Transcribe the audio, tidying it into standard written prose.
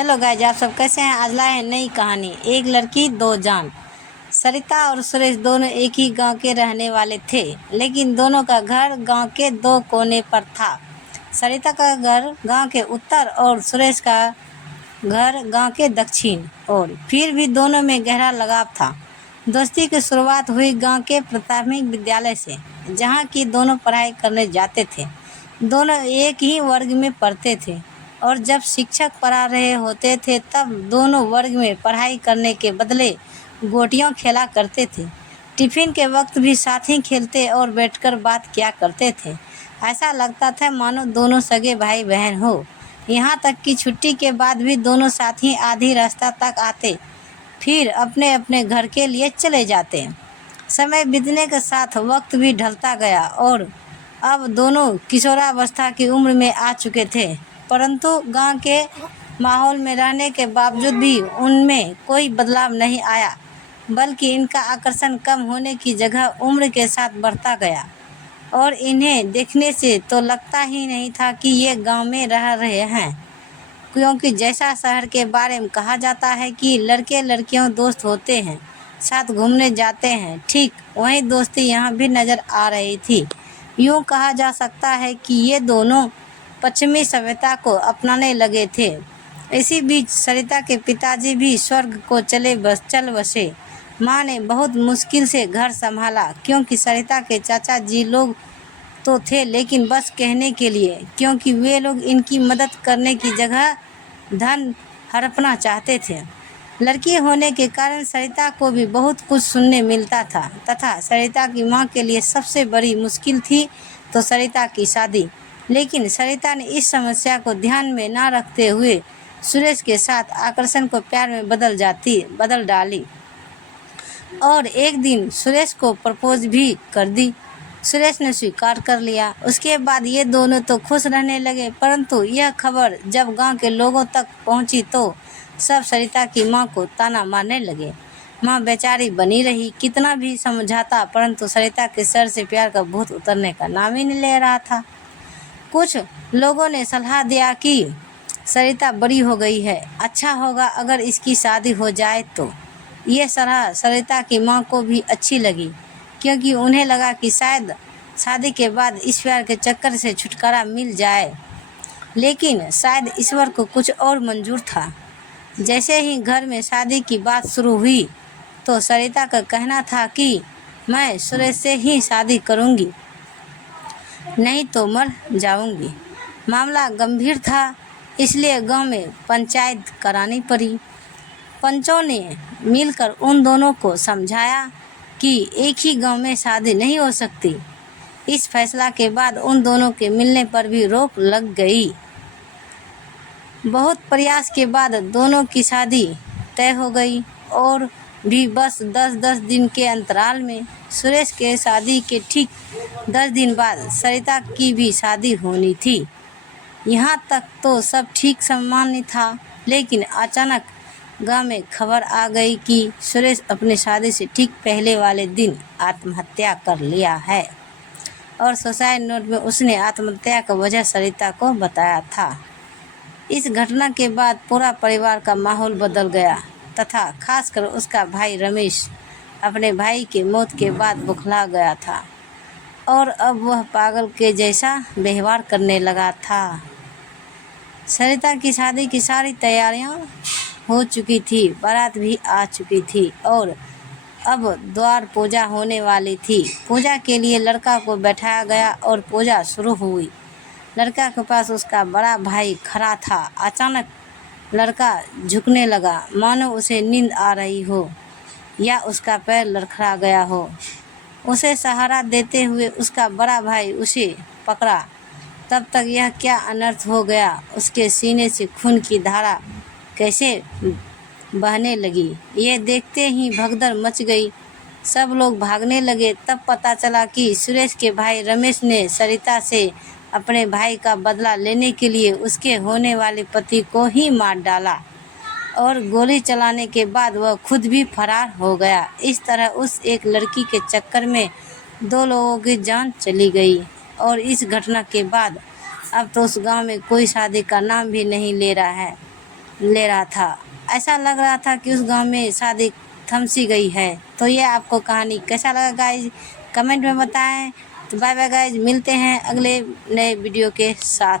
Hello guys, आप सब कैसे हैं। आज लाए हैं नई कहानी, एक लड़की दो जान। सरिता और सुरेश दोनों एक ही गांव के रहने वाले थे, लेकिन दोनों का घर गांव के दो कोने पर था। सरिता का घर गांव के उत्तर और सुरेश का घर गांव के दक्षिण और फिर भी दोनों में गहरा लगाव था। दोस्ती की शुरुआत हुई गांव के प्राथमिक विद्यालय से, जहां की दोनों पढ़ाई करने जाते थे। दोनों एक ही वर्ग में पढ़ते थे और जब शिक्षक पढ़ा रहे होते थे तब दोनों वर्ग में पढ़ाई करने के बदले गोटियां खेला करते थे। टिफिन के वक्त भी साथ ही खेलते और बैठकर बात किया करते थे। ऐसा लगता था मानो दोनों सगे भाई बहन हो। यहाँ तक कि छुट्टी के बाद भी दोनों साथ ही आधी रास्ता तक आते, फिर अपने अपने घर के लिए चले जाते। समय बीतने के साथ वक्त भी ढलता गया और अब दोनों किशोरावस्था की उम्र में आ चुके थे, परंतु गांव के माहौल में रहने के बावजूद भी उनमें कोई बदलाव नहीं आया, बल्कि इनका आकर्षण कम होने की जगह उम्र के साथ बढ़ता गया और इन्हें देखने से तो लगता ही नहीं था कि ये गांव में रह रहे हैं, क्योंकि जैसा शहर के बारे में कहा जाता है कि लड़के लड़कियों दोस्त होते हैं, साथ घूमने जाते हैं, ठीक वही दोस्ती यहाँ भी नज़र आ रही थी। यूँ कहा जा सकता है कि ये दोनों पश्चिमी सभ्यता को अपनाने लगे थे। इसी बीच सरिता के पिताजी भी स्वर्ग को चल बसे। माँ ने बहुत मुश्किल से घर संभाला, क्योंकि सरिता के चाचा जी लोग तो थे लेकिन बस कहने के लिए, क्योंकि वे लोग इनकी मदद करने की जगह धन हड़पना चाहते थे। लड़की होने के कारण सरिता को भी बहुत कुछ सुनने मिलता था तथा सरिता की माँ के लिए सबसे बड़ी मुश्किल थी तो सरिता की शादी। लेकिन सरिता ने इस समस्या को ध्यान में न रखते हुए सुरेश के साथ आकर्षण को प्यार में बदल डाली और एक दिन सुरेश को प्रपोज भी कर दी। सुरेश ने स्वीकार कर लिया। उसके बाद ये दोनों तो खुश रहने लगे, परंतु यह खबर जब गांव के लोगों तक पहुंची तो सब सरिता की मां को ताना मारने लगे। मां बेचारी बनी रही, कितना भी समझाता, परंतु सरिता के सर से प्यार का भूत उतरने का नाम ही नहीं ले रहा था। कुछ लोगों ने सलाह दिया कि सरिता बड़ी हो गई है, अच्छा होगा अगर इसकी शादी हो जाए तो। ये सलाह सरिता की मां को भी अच्छी लगी, क्योंकि उन्हें लगा कि शायद शादी के बाद इस प्यार के चक्कर से छुटकारा मिल जाए। लेकिन शायद ईश्वर को कुछ और मंजूर था। जैसे ही घर में शादी की बात शुरू हुई तो सरिता का कहना था कि मैं सुरेश से ही शादी करूंगी, नहीं तो मर जाऊंगी। मामला गंभीर था, इसलिए गांव में पंचायत करानी पड़ी। पंचों ने मिलकर उन दोनों को समझाया कि एक ही गांव में शादी नहीं हो सकती। इस फैसला के बाद उन दोनों के मिलने पर भी रोक लग गई। बहुत प्रयास के बाद दोनों की शादी तय हो गई और भी बस 10-10 दिन के अंतराल में। सुरेश के शादी के ठीक 10 दिन बाद सरिता की भी शादी होनी थी। यहाँ तक तो सब ठीक सामान्य था, लेकिन अचानक गांव में खबर आ गई कि सुरेश अपनी शादी से ठीक पहले वाले दिन आत्महत्या कर लिया है और सुसाइड नोट में उसने आत्महत्या का वजह सरिता को बताया था। इस घटना के बाद पूरा परिवार का माहौल बदल गया तथा खासकर उसका भाई रमेश अपने भाई के मौत के बाद बौखला गया था और अब वह पागल के जैसा व्यवहार करने लगा था। सरिता की शादी की सारी तैयारियां हो चुकी थी, बारात भी आ चुकी थी और अब द्वार पूजा होने वाली थी। पूजा के लिए लड़का को बैठाया गया और पूजा शुरू हुई। लड़का के पास उसका बड़ा भाई खड़ा था। अचानक लड़का झुकने लगा, मानो उसे नींद आ रही हो या उसका पैर लड़खड़ा गया हो। उसे सहारा देते हुए उसका बड़ा भाई उसे पकड़ा। तब तक यह क्या अनर्थ हो गया, उसके सीने से खून की धारा कैसे बहने लगी, ये देखते ही भगदड़ मच गई। सब लोग भागने लगे। तब पता चला कि सुरेश के भाई रमेश ने सरिता से अपने भाई का बदला लेने के लिए उसके होने वाले पति को ही मार डाला और गोली चलाने के बाद वह खुद भी फरार हो गया। इस तरह उस एक लड़की के चक्कर में 2 लोगों की जान चली गई और इस घटना के बाद अब तो उस गांव में कोई शादी का नाम भी नहीं ले रहा है। ले रहा था। ऐसा लग रहा था कि उस गांव में शादी थम सी गई है। तो ये आपको कहानी कैसा लगा गाइज, कमेंट में बताएं। तो बाय बाय गाइज, मिलते हैं अगले नए वीडियो के साथ।